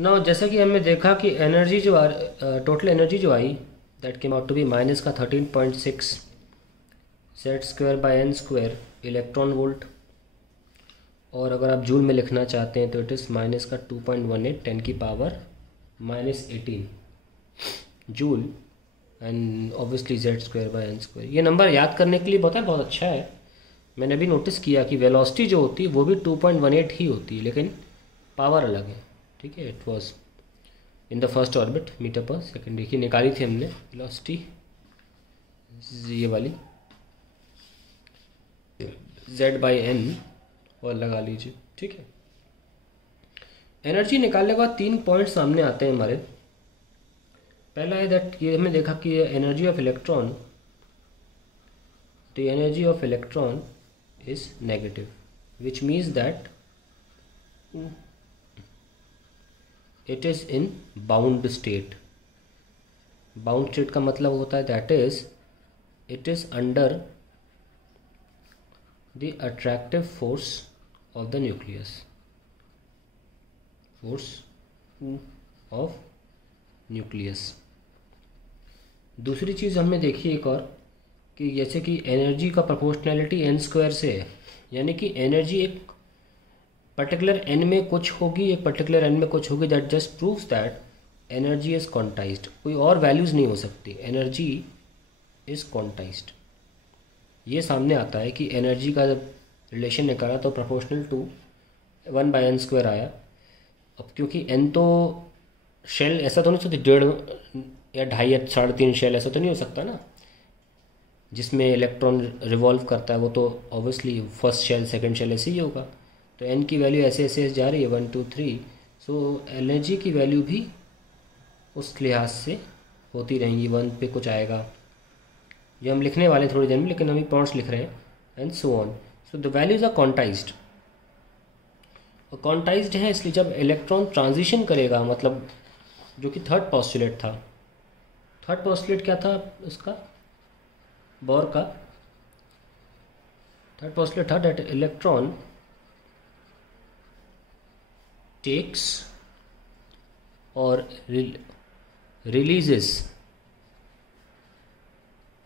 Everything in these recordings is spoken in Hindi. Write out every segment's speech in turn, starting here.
ना जैसा कि हमने देखा कि एनर्जी जो टोटल एनर्जी जो I that came out to be minus का 13.6 Z square by N square electron volt. और अगर आप जूल में लिखना चाहते हैं तो इट इज़ माइनस का 2.18 10 की power -18 joule and obviously Z square by N square. ये नंबर याद करने के लिए बहुत अच्छा है। मैंने भी नोटिस किया कि वेलोसिटी जो होती है वो भी 2.18 ही होती है, लेकिन पावर अलग है। ठीक है, it was in the first orbit metre per second. देखिए निकाली थी हमने वेलोसिटी, ये वाली जेड बाई एन और लगा लीजिए। ठीक है, एनर्जी निकालने के बाद 3 पॉइंट सामने आते हैं हमारे। पहला है दैट ये हमने देखा कि energy of electron, the energy of electron is negative, which means that it is in bound state. Bound state का मतलब होता है that is it is under the attractive force of the nucleus, force of nucleus. दूसरी चीज़ हमने देखी एक और कि जैसे कि एनर्जी का प्रोपोर्शनैलिटी एन स्क्वायर से है, यानी कि एनर्जी एक पर्टिकुलर एन में कुछ होगी, एक पर्टिकुलर एन में कुछ होगी। That just proves that energy is quantized. कोई और वैल्यूज़ नहीं हो सकती, एनर्जी इज क्वांटाइज्ड। ये सामने आता है कि एनर्जी का जब रिलेशन निकाला तो proportional to 1 by N square आया। अब क्योंकि एन तो शेल ऐसा तो नहीं सकती 1.5 या 2.5 या 3.5 शेल ऐसा तो नहीं हो सकता ना, जिसमें इलेक्ट्रॉन रिवॉल्व करता है। वो तो obviously first shell second shell ऐसे ही होगा। तो एन की वैल्यू ऐसे ऐसे जा रही है 1 2 3। सो एनर्जी की वैल्यू भी उस लिहाज से होती रहेंगी। 1 पे कुछ आएगा, ये हम लिखने वाले थोड़ी देर में, लेकिन अभी पॉइंट्स लिख रहे हैं and so on. So the values are quantized. और क्वांटाइज्ड है इसलिए जब इलेक्ट्रॉन ट्रांजिशन करेगा, मतलब जो कि थर्ड पॉस्टुलेट था। थर्ड पॉस्टुलेट क्या था उसका, बोर का थर्ड पॉस्टुलेट था दैट इलेक्ट्रॉन टेक्स और रिलीजेस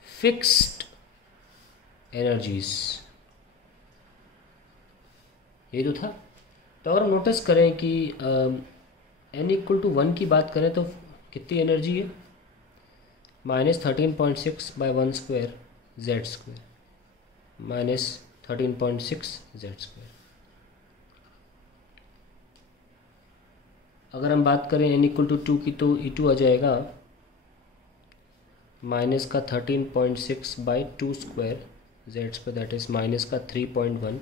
फिक्स्ड एनर्जीज। ये जो था। तो अगर हम नोटिस करें कि n इक्वल टू 1 की बात करें तो कितनी एनर्जी है, -13.6 by 1 square Z square, -13.6 Z square. अगर हम बात करें n इक्वल टू 2 की तो E2 आ जाएगा माइनस का 13.6 by 2 square Z square, that is minus का 3.1।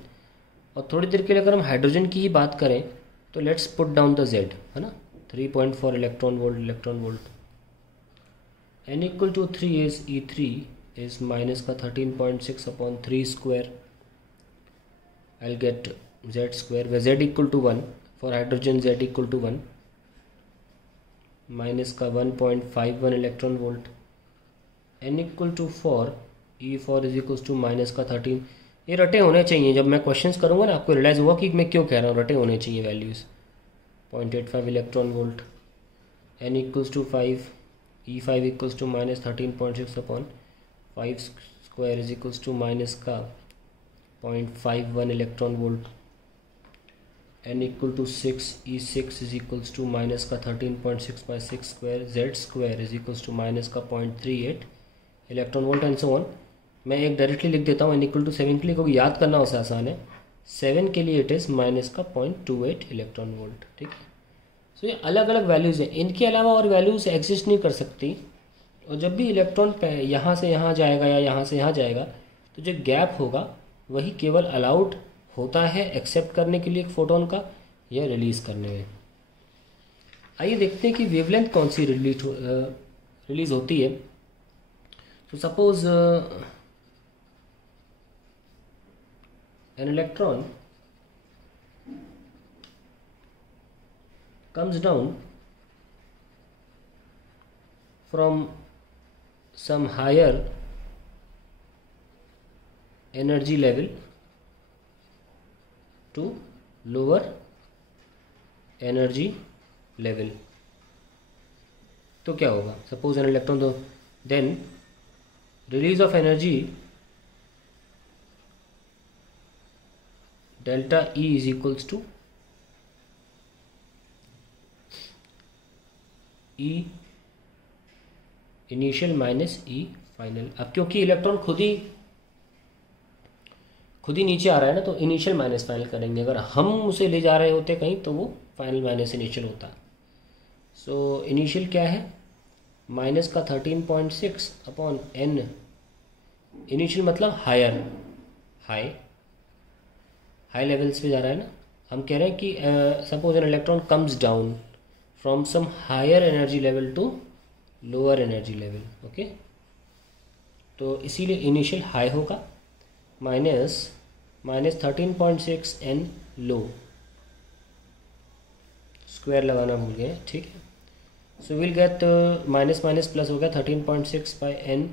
और थोड़ी देर के लिए अगर हम हाइड्रोजन की ही बात करें तो let's put down the Z, है ना, 3.4 electron volt. n equal to 3 is E3 is minus का 13.6 upon 3 square. I will get Z square way z equal to 1 for hydrogen, z equal to 1 minus का 1.51 electron volt. n equal to 4 E4 is equal to minus का 13। ये रटे होने चाहिए, जब मैं क्वेश्चंस करूँगा ना आपको रियलाइज़ हुआ कि मैं क्यों कह रहा हूँ रटे होने चाहिए values. 0.85 electron volt. n equals to 5 E5 equals to minus 13.6 upon 5 square is equals to minus का 0.51 electron volt. n equal to 6 E6 is equals to minus का 13.6 by 6 square Z square is equals to minus का 0.38 electron volt and so on. मैं एक डायरेक्टली लिख देता हूँ n इक्वल टू 7 के लिए, क्योंकि याद करना उससे आसान है। 7 के लिए इट इज़ माइनस का 0.28 इलेक्ट्रॉन वोल्ट। ठीक है, सो ये अलग अलग वैल्यूज़ हैं, इनके अलावा और वैल्यूज़ एग्जिस्ट नहीं कर सकती। और जब भी इलेक्ट्रॉन यहाँ से यहाँ जाएगा या यहाँ से यहाँ जाएगा तो जो गैप होगा वही केवल अलाउड होता है एक्सेप्ट करने के लिए एक फोटोन का या रिलीज़ करने में। आइए देखते हैं कि वेवलेंथ कौन सी रिलीज़ होती है। तो suppose an electron comes down from some higher energy level to lower energy level, तो क्या होगा, सपोज एन इलेक्ट्रॉन, तो then release of energy delta E is equals to E initial minus E final. अब क्योंकि इलेक्ट्रॉन खुद ही नीचे आ रहा है ना, तो इनिशियल माइनस फाइनल करेंगे। अगर हम उसे ले जा रहे होते कहीं तो वो फाइनल माइनस इनिशियल होता। सो इनिशियल क्या है, माइनस का 13.6 अपॉन एन, इनिशियल मतलब हायर, हाई लेवल्स पे जा रहा है ना। हम कह रहे हैं कि suppose an electron comes down from some higher energy level to lower energy level, okay. तो इसीलिए इनिशियल हाई होगा, माइनस 13.6 एन लो, स्क्वायर लगाना भूल गए, ठीक है। So will get minus minus plus हो गया 13.6 by n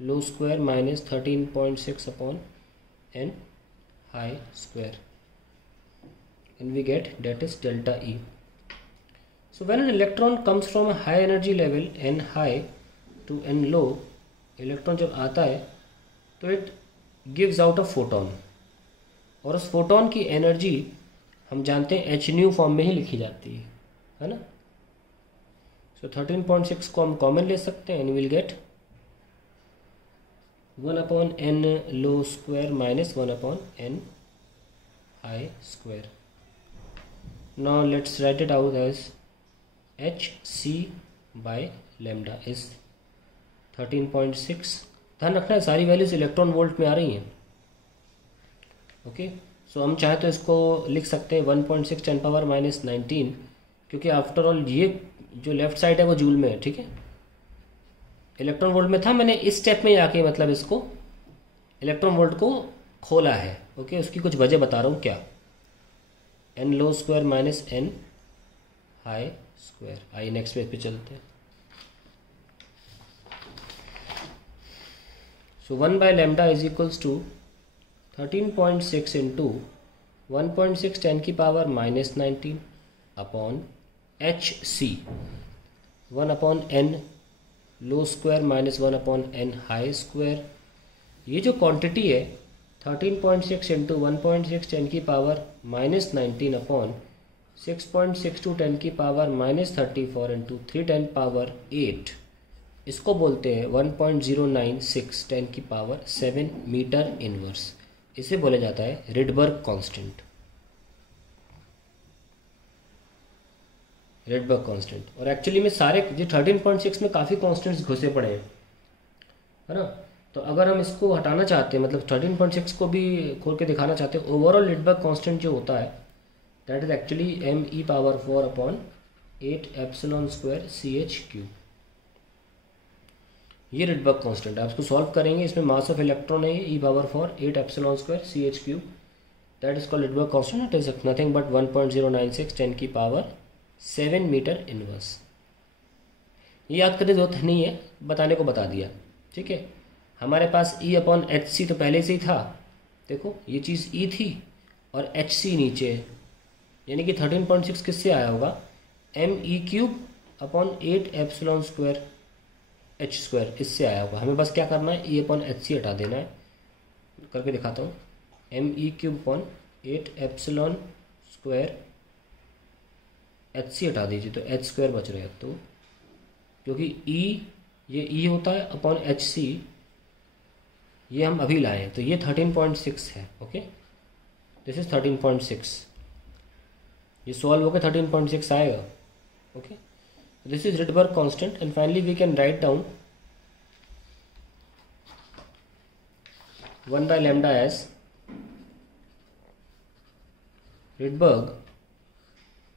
low square minus 13.6 upon n high square, and we get that is delta E. So when an electron comes from a high energy level n high to n low, electron जब आता है तो it gives out a photon, और उस फोटोन की एनर्जी हम जानते हैं एच न्यू फॉर्म में ही लिखी जाती है ना। सो 13.6 को हम कॉमन ले सकते हैं, and will get 1 upon n low square minus 1 upon n high square. Now let's write it out as hc by lambda is 13.6। ध्यान रखना है सारी वैल्यूज इलेक्ट्रॉन वोल्ट में आ रही हैं, ओके। सो हम चाहे तो इसको लिख सकते हैं 1.6 10 पावर माइनस 19, क्योंकि आफ्टर ऑल ये जो लेफ्ट साइड है वो जूल में है, ठीक है। इलेक्ट्रॉन वोल्ट में था, मैंने इस स्टेप में आके मतलब इसको इलेक्ट्रॉन वोल्ट को खोला है, ओके। उसकी कुछ वजह बता रहा हूँ क्या, n low square minus n high square. आइए नेक्स्ट पेज पे चलते हैं। So 1 by lambda is equals to 13.6 into 1.6 10 की power minus 19 upon h c 1 upon n low square minus 1 upon n high square. ये जो क्वांटिटी है 13.6 इंटू 1.6 10 की पावर माइनस 19 अपॉन 6.62 10 की पावर माइनस 34 इंटू 3 10 पावर 8, इसको बोलते हैं 1.096 10 की पावर 7 मीटर इनवर्स। इसे बोला जाता है रिडबर्ग कांस्टेंट, रिडबर्ग कांस्टेंट। और एक्चुअली में सारे जो 13.6 में काफ़ी कांस्टेंट्स घुसे पड़े हैं, है ना। तो अगर हम इसको हटाना चाहते हैं, मतलब 13.6 को भी खोल के दिखाना चाहते हैं, ओवरऑल रिडबर्ग कांस्टेंट जो होता है that is actually m e power 4 upon 8 epsilon square C H cube. ये रिडबर्ग कांस्टेंट है, आप इसको सॉल्व करेंगे, इसमें मास ऑफ इलेक्ट्रॉन है e power 4 8 epsilon square C H cube, that is called Rydberg constant. It is nothing but 1.096 10 की पावर 7 मीटर इनवर्स। ये याद करने की जरूरत नहीं है, बताने को बता दिया, ठीक है। हमारे पास E अपॉन एच सी तो पहले से ही था, देखो ये चीज़ E थी और एच सी नीचे, यानी कि 13.6 किससे आया होगा, M E cube upon 8 epsilon square H square, इससे आया होगा। हमें बस क्या करना है, E अपॉन एच सी हटा देना है, करके दिखाता हूँ। M E cube upon 8 epsilon square H C हटा दीजिए तो एच स्क्वायर बच रहा है, तो क्योंकि E ये E होता है अपॉन एच सी, ये हम अभी लाए हैं, तो ये 13.6 है, ओके। दिस इज 13.6, ये सॉल्व होकर 13.6 आएगा, okay. This is Rydberg constant, and finally we can write down 1 by lambda as Rydberg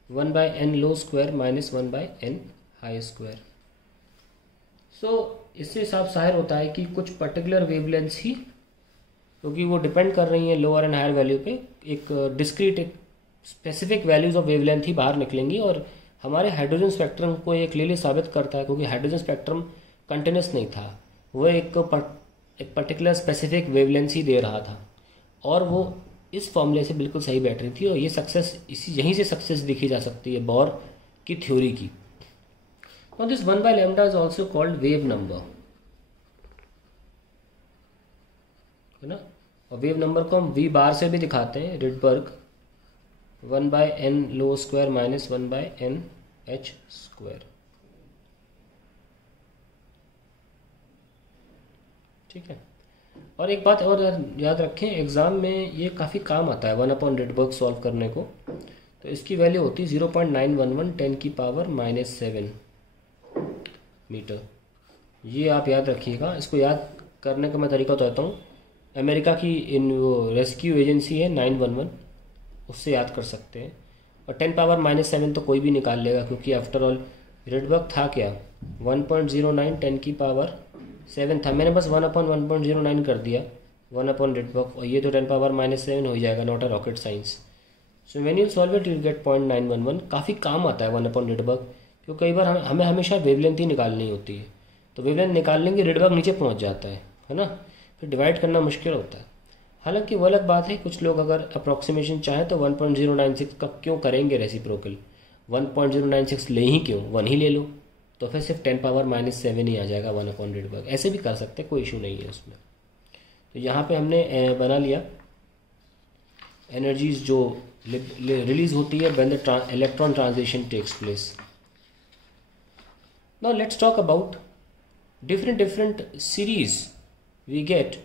1 by n low square minus 1 by n high square. So इससे साफ जाहिर होता है कि कुछ पर्टिकुलर वेवलेंथ्स ही, क्योंकि वो डिपेंड कर रही हैं लोअर एंड हायर वैल्यू पे, एक डिस्क्रीट एक स्पेसिफिक वैल्यूज ऑफ वेवलेंथ ही बाहर निकलेंगी, और हमारे हाइड्रोजन स्पेक्ट्रम को ये क्लियरली साबित करता है, क्योंकि हाइड्रोजन स्पेक्ट्रम कंटिन्यूस नहीं था, वो एक पर्टिकुलर स्पेसिफिक वेवलेंथ ही दे रहा था, और वो इस फॉर्मूले से बिल्कुल सही बैठ रही थी। और ये सक्सेस इसी यहीं से सक्सेस दिखी जा सकती है बोर की थ्योरी की। Now this 1 by lambda is also called wave number, है ना। और वेव नंबर को हम v बार से भी दिखाते हैं, Rydberg 1 by n low square minus 1 by n h square, ठीक है। और एक बात और याद रखें, एग्ज़ाम में ये काफ़ी काम आता है 1 अपॉन रिडबर्ग सॉल्व करने को। तो इसकी वैल्यू होती है 0.911 10 की पावर -7 मीटर। ये आप याद रखिएगा। इसको याद करने का मैं तरीका बताता हूँ। अमेरिका की इन वो रेस्क्यू एजेंसी है 911, उससे याद कर सकते हैं। और 10 पावर -7 तो कोई भी निकाल लेगा, क्योंकि आफ्टर ऑल रिडबर्ग था क्या, 1.09 10 की पावर 7 था। मैंने बस 1 अपॉन 1.09 कर दिया 1 अपॉन रिडबर्ग, और ये तो 10 पावर -7 हो जाएगा, not a rocket science. So when you solve it you get 0.911। काफ़ी काम आता है 1 अपॉन रिडबर्ग, क्योंकि कई बार हमें हमेशा वेवलेंथ ही निकालनी होती है। तो वेवलेंथ निकाल लेंगे, रिडबर्ग नीचे पहुंच जाता है ना, फिर डिवाइड करना मुश्किल होता है। हालांकि वो अलग बात है, कुछ लोग अगर अप्रॉक्सीमेशन चाहें तो 1096 का क्यों करेंगे रेसिप्रोकल, 1096 ले ही क्यों, 1 ही ले लो, तो फिर सिर्फ 10 पावर -7 ही आ जाएगा 1 अपॉन रिडबर्ग। ऐसे भी कर सकते हैं, कोई इशू नहीं है उसमें। तो यहाँ पे हमने बना लिया एनर्जीज जो रिलीज होती है when the electron transition takes place. Now let's talk about different series we get